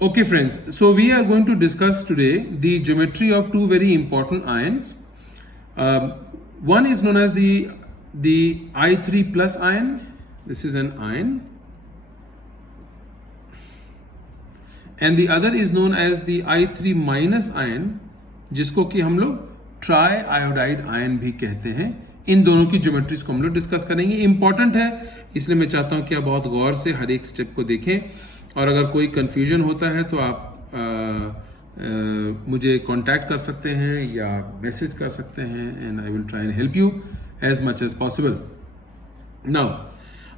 Okay, friends. So we are going to discuss today the geometry of two very important ions. Um, One is known as the I3 plus ion. This is an ion, and the other is known as the I3 minus ion, जिसको कि हम लोग try iodide ion भी कहते हैं. इन दोनों की geometries को हम लोग डिस्कस करेंगे. इंपॉर्टेंट है, इसलिए मैं चाहता हूं कि आप बहुत गौर से हर एक स्टेप को देखें, और अगर कोई कंफ्यूजन होता है तो आप मुझे कांटेक्ट कर सकते हैं या मैसेज कर सकते हैं, and I will try and help you as much as possible. Now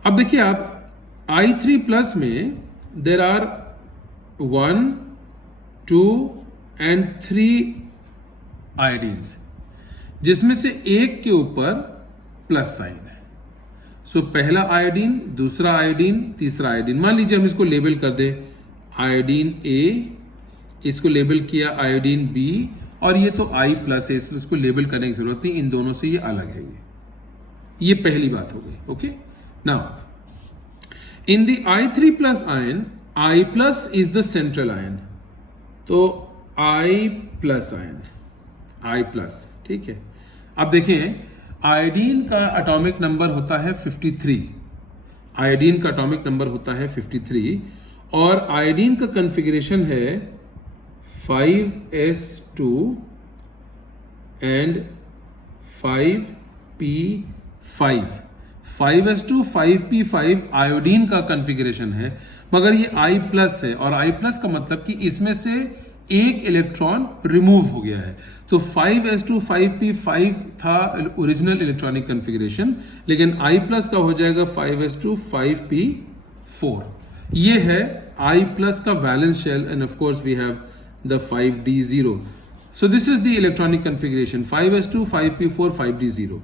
अब देखिए, आप I3 प्लस में देर आर 1, 2 एंड 3 आयोडीन्स, जिसमें से एक के ऊपर प्लस साइन है. सो पहला आयोडीन, दूसरा आयोडीन, तीसरा आयोडीन. मान लीजिए हम इसको लेबल कर दे आयोडीन ए, इसको लेबल किया आयोडीन बी, और ये तो I प्लस है, इसलिए इसको लेबल करने की जरूरत नहीं. इन दोनों से ये अलग है. ये पहली बात हो गई. Okay, now in the I3 plus ion, I plus is the central ion. तो I plus ion, I plus, ठीक है. अब देखें, आयोडीन का एटॉमिक नंबर होता है 53. आयोडीन का एटॉमिक नंबर होता है 53, और आयोडीन का कॉन्फ़िगरेशन है 5s2 and 5p5. 5s2 5p5 iodine का कॉन्फ़िगरेशन है, मगर ये I प्लस है, और I प्लस का मतलब कि इसमें से एक इलेक्ट्रॉन रिमूव हो गया है. तो 5s2 5p5 था ओरिजिनल इलेक्ट्रॉनिक कॉन्फ़िगरेशन, लेकिन I प्लस का हो जाएगा 5s2 5p4. ये है I प्लस का valence shell, and of course we have the 5d0. So this is the electronic configuration 5s2 5p4 5d0.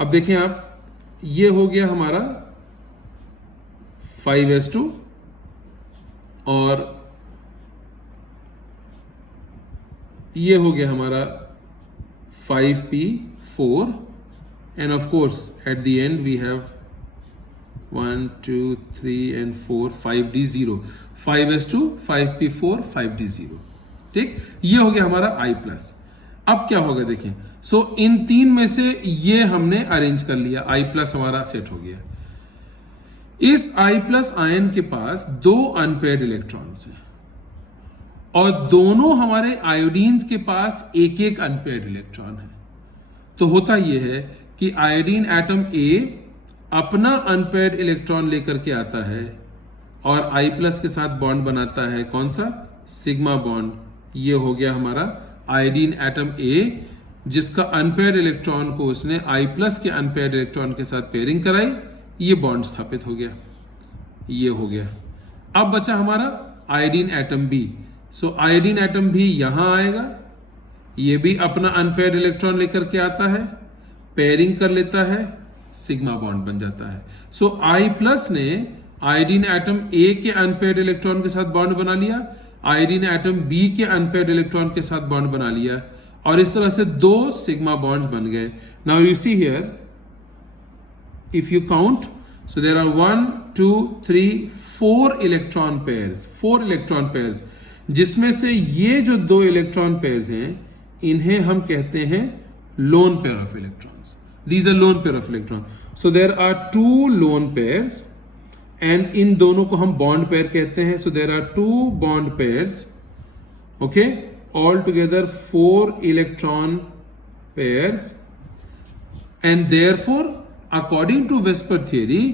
अब देखें आप, ये हो गया हमारा 5s2, और ये हो गया हमारा 5p4, and of course at the end we have 1 2 3 and 4 5d0. 5s2 5p4 5d0. ठीक, ये हो गया हमारा I प्लस. अब क्या होगा देखें. सो इन तीन में से ये हमने अरेंज कर लिया, I प्लस हमारा सेट हो गया. इस I प्लस आयन के पास दो अनपेयर्ड इलेक्ट्रॉन्स हैं, और दोनों हमारे आयोडीन्स के पास एक एक अनपेयर्ड इलेक्ट्रॉन है. तो होता यह है कि आयोडीन एटम A अपना अनपेयर्ड इलेक्ट्रॉन लेकर के आता है, और I प्लस के साथ बॉन्ड बनाता है. कौन सा? Sigma bond. ये हो गया हमारा आयोडीन एटम A, जिसका अनपेयर्ड इलेक्ट्रॉन को उसने I प्लस के अनपेयर्ड इलेक्ट्रॉन के साथ पेयरिंग कराई. ये बॉन्ड स्थापित हो गया. ये हो गया. अब बचा हमारा आयोडीन एटम B. सो आयोडीन एटम भी यहां आएगा, ये भी अपना अनपेयर्ड इलेक्ट्रॉन लेकर के आता है, पेयरिंग कर लेता है, सिग्मा बॉन्ड बन जाता है. सो I प्लस ने आयोडीन एटम A के अनपेयर्ड इलेक्ट्रॉन के साथ बॉन्ड बना लिया, आयोडीन एटम B के अनपेयर्ड इलेक्ट्रॉन के साथ बॉन्ड बना लिया, और इस तरह से दो सिग्मा बॉन्ड्स बन गए. Now you see here, if you count, so there are 1 2 3 4 electron pairs. 4 electron pairs, जिसमें से ये जो दो इलेक्ट्रॉन पेयर्स हैं, इन्हें हम कहते हैं loan pair of electrons. These are lone pair of electron. So there are two lone pairs, and इन दोनों को हम bond pair कहते हैं. So there are two bond pairs. Okay, all together 4 electron pairs, and therefore, according to Vesper theory,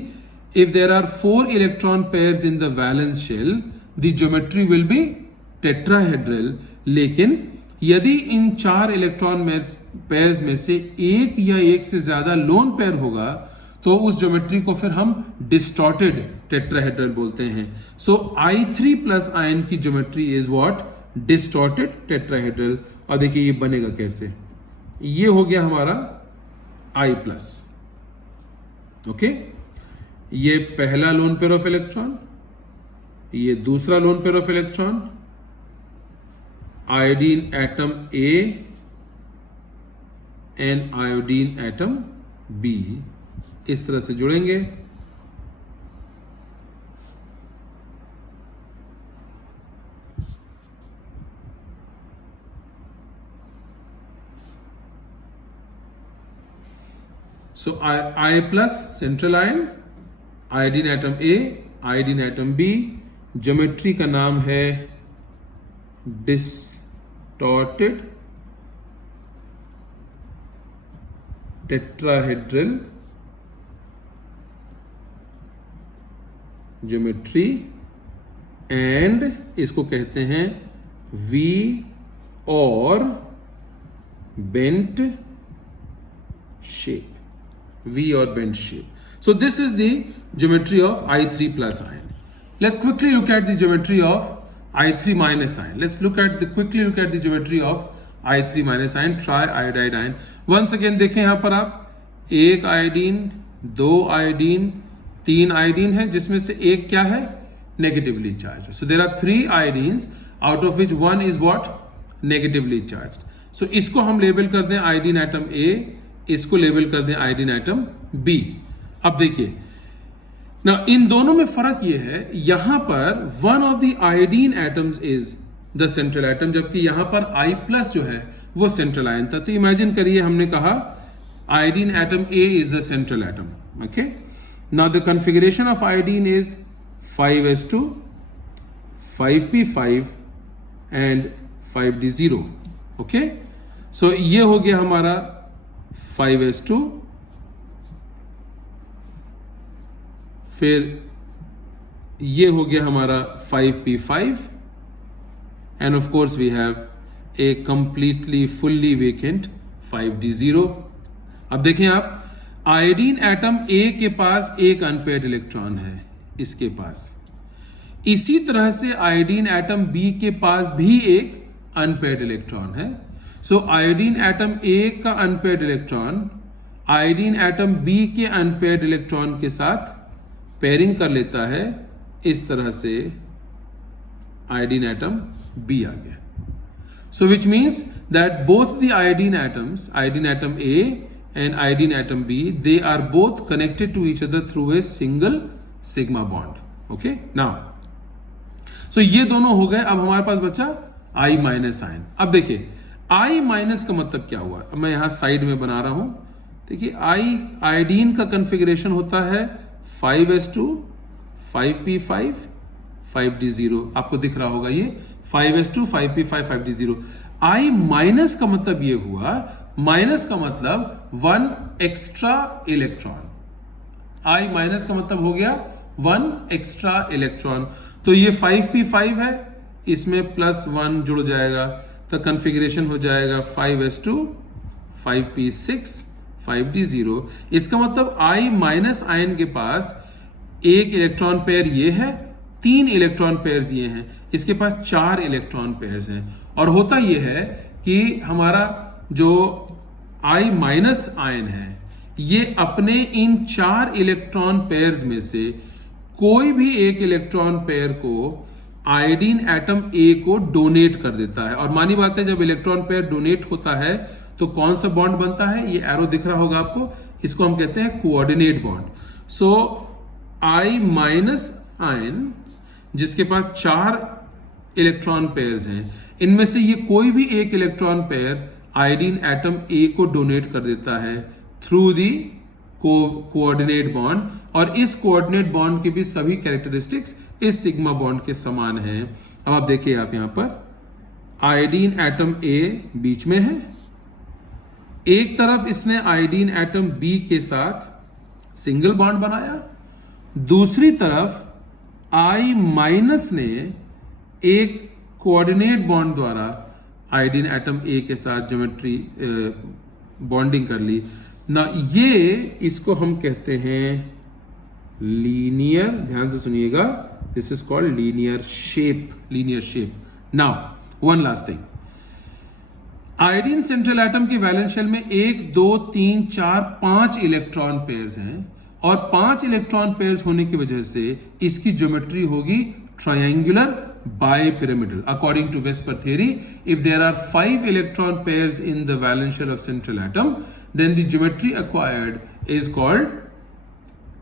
if there are 4 electron pairs in the valence shell, the geometry will be tetrahedral. लेकिन यदि इन 4 electron pairs में से एक या एक से ज्यादा lone pair होगा, तो उस ज्योमेट्री को फिर हम डिस्टॉर्टेड टेट्राहेड्रल बोलते हैं. सो I3 प्लस आयन की geometry is what? Distorted tetrahedral. और देखिए ये बनेगा कैसे. ये हो गया हमारा I प्लस. ओके, ये पहला लोन पेयर ऑफ इलेक्ट्रॉन, ये दूसरा loan pair of electron, iodine atom A and iodine atom B इस तरह से जुड़ेंगे. सो I plus central ion, iodine atom A, iodine atom B, geometry का नाम है डिस्टॉर्टेड टेट्राहेड्रल ज्योमेट्री, एंड इसको कहते हैं V और बेंट शेप, V और bent shape. So this is the geometry of I3 plus ion. Let's quickly look at the geometry of I3 minus ion. Let's quickly look at the geometry of I3 minus ion, triiodide ion. Once again देखें यहाँ पर आप एक iodine, दो iodine, तीन iodine है, जिसमें से एक क्या है, negatively charge. So there are 3 iodines out of which one is what, negatively charge. So इसको हम लेबल कर दें आयोडीन एटम A, इसको लेबल कर दें आयोडीन एटम B. अब देखिए ना, इन दोनों में फर्क ये है, यहां पर one of the iodine atoms is the central atom, जबकि यहां पर I प्लस जो है वो सेंट्रल आयन था. तो इमेजिन करिए, हमने कहा iodine atom A is the central atom. Okay, now the configuration of iodine is 5s2, 5p5 and 5d0. Okay, so ये हो गया हमारा 5s2, फिर ये हो गया हमारा 5p5 and of course we have a completely fully vacant 5d0. अब देखें आप, आयोडीन एटम A के पास एक अनपेयर्ड इलेक्ट्रॉन है, इसके पास. इसी तरह से आयोडीन एटम B के पास भी एक अनपेयर्ड इलेक्ट्रॉन है. सो आयोडीन एटम A का unpaired electron iodine atom B के अनपेयर्ड इलेक्ट्रॉन के साथ पेयरिंग कर लेता है. इस तरह से आयोडीन एटम B आ गया. So which means that both the iodine atoms, iodine atom A and iodine atom B, they are both connected to each other through a single sigma bond. Okay, now so ये दोनों हो गए. अब हमारे पास बचा I minus ion. अब देखिए I minus का मतलब क्या हुआ, अब मैं यहां साइड में बना रहा हूं. देखिए आयोडीन का कॉन्फ़िगरेशन होता है 5s2, 5p5, 5d0. आपको दिख रहा होगा ये 5s2, 5p5, 5d0. I minus का मतलब ये हुआ, माइनस का मतलब 1 एक्स्ट्रा इलेक्ट्रॉन. I माइनस का मतलब हो गया 1 एक्स्ट्रा इलेक्ट्रॉन. तो ये 5p5 है, इसमें +1 जुड़ जाएगा, तो कॉन्फ़िगरेशन हो जाएगा 5s2, 5p6, 5d0. इसका मतलब I माइनस आयन के पास एक इलेक्ट्रॉन पेयर ये है, 3 इलेक्ट्रॉन पेयर्स ये हैं, इसके पास 4 इलेक्ट्रॉन पेयर्स हैं. और होता ये है कि हमारा जो I माइनस आयन है, ये अपने इन 4 इलेक्ट्रॉन पेयर्स में से कोई भी एक इलेक्ट्रॉन पेयर को आयोडीन एटम A को डोनेट कर देता है. और मानी बात है, जब इलेक्ट्रॉन पेयर डोनेट होता है तो कौन सा बॉन्ड बनता है, ये एरो दिख रहा होगा आपको, इसको हम कहते हैं coordinate bond. So I minus ion जिसके पास 4 इलेक्ट्रॉन पेयर्स हैं, इनमें से ये कोई भी एक electron pair iodine atom A को डोनेट कर देता है थ्रू दी कोऑर्डिनेट बॉन्ड. और इस कोऑर्डिनेट बॉन्ड की भी सभी कैरेक्टरिस्टिक्स इस सिग्मा बॉन्ड के समान हैं. अब आप देखिए, आप यहां पर आयोडीन एटम A बीच में है, एक तरफ इसने आयोडीन एटम B के साथ सिंगल बॉन्ड बनाया, दूसरी तरफ I माइनस ने एक कोऑर्डिनेट बॉन्ड द्वारा आयोडीन एटम A के साथ ज्योमेट्री बॉन्डिंग कर ली ना. ये इसको हम कहते हैं लीनियर, ध्यान से सुनिएगा, this is called linear shape. Linear shape. Now one last thing, iodine central atom के वैलेंस शेल में 1, 2, 3, 4, 5 इलेक्ट्रॉन पेयर्स हैं. और 5 इलेक्ट्रॉन पेयर्स होने की वजह से इसकी ज्योमेट्री होगी triangular bipyramidal. According to Vesper theory, if there are 5 electron pairs in the valence shell of central atom, then the geometry acquired is called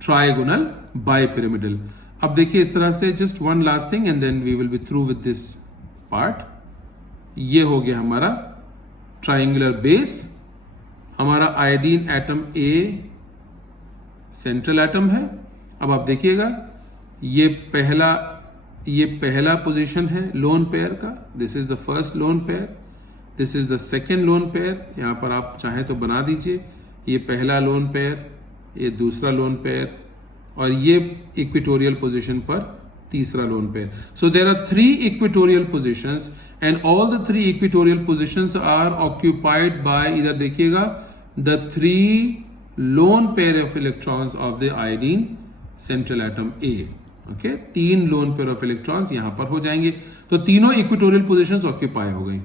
trigonal bipyramidal. अब देखिए इस तरह से, just one last thing and then we will be through with this part. ये हो गया हमारा triangular base. हमारा iodine atom A central atom है। अब आप देखिएगा ये पहला पोजीशन है लोन पेयर का, this is the first lone pair, this is the second lone pair, यहां पर आप चाहें तो बना दीजिए, ये पहला लोन पेयर, ये दूसरा लोन पेयर, और ये इक्वेटोरियल पोजीशन पर तीसरा lone pair. So there are 3 equatorial positions and all the 3 equatorial positions are occupied by, इधर देखिएगा, the 3 lone pair of electrons of the iodine central atom ए। Okay, 3 lone pair of electrons यहां पर हो जाएंगे, तो तीनों इक्वेटोरियल पोजीशंस ऑक्यूपाई हो गई।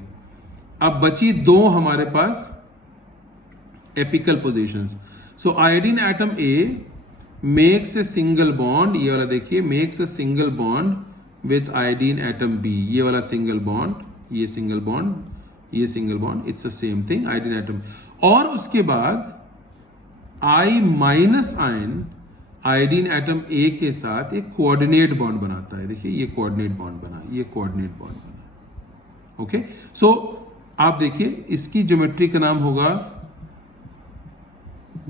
अब बची 2 हमारे पास apical positions. So iodine atom A makes a single bond, ये वाला देखिए, makes a single bond with iodine atom B, ये वाला सिंगल बॉन्ड, ये सिंगल बॉन्ड, ये single bond, it's the same thing, iodine atom. और उसके बाद I minus ion iodine atom A के साथ एक कोऑर्डिनेट बॉन्ड बनाता है, देखिए ये कोऑर्डिनेट बॉन्ड बना, ये कोऑर्डिनेट बॉन्ड बना। ओके, सो आप देखिए इसकी ज्योमेट्री का नाम होगा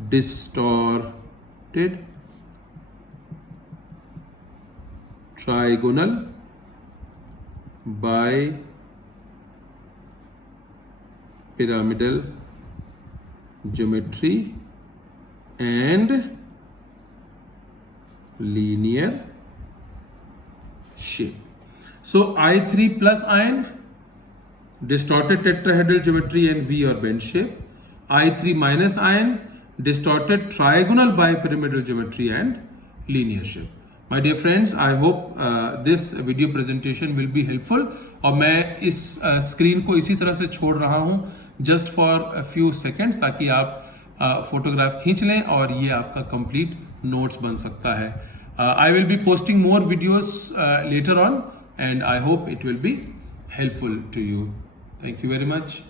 distorted trigonal bipyramidal geometry and linear shape. So I3 plus ion, distorted tetrahedral geometry and V or bend shape. I3 minus ion, distorted trigonal bipyramidal geometry and linear shape. My dear friends, I hope this video presentation will be helpful. और मैं इस screen को इसी तरह से छोड़ रहा हूँ just for a few seconds ताकि आप फोटोग्राफ खींच लें और ये आपका कंप्लीट नोट्स बन सकता है। I will be posting more videos later on and I hope it will be helpful to you. Thank you very much.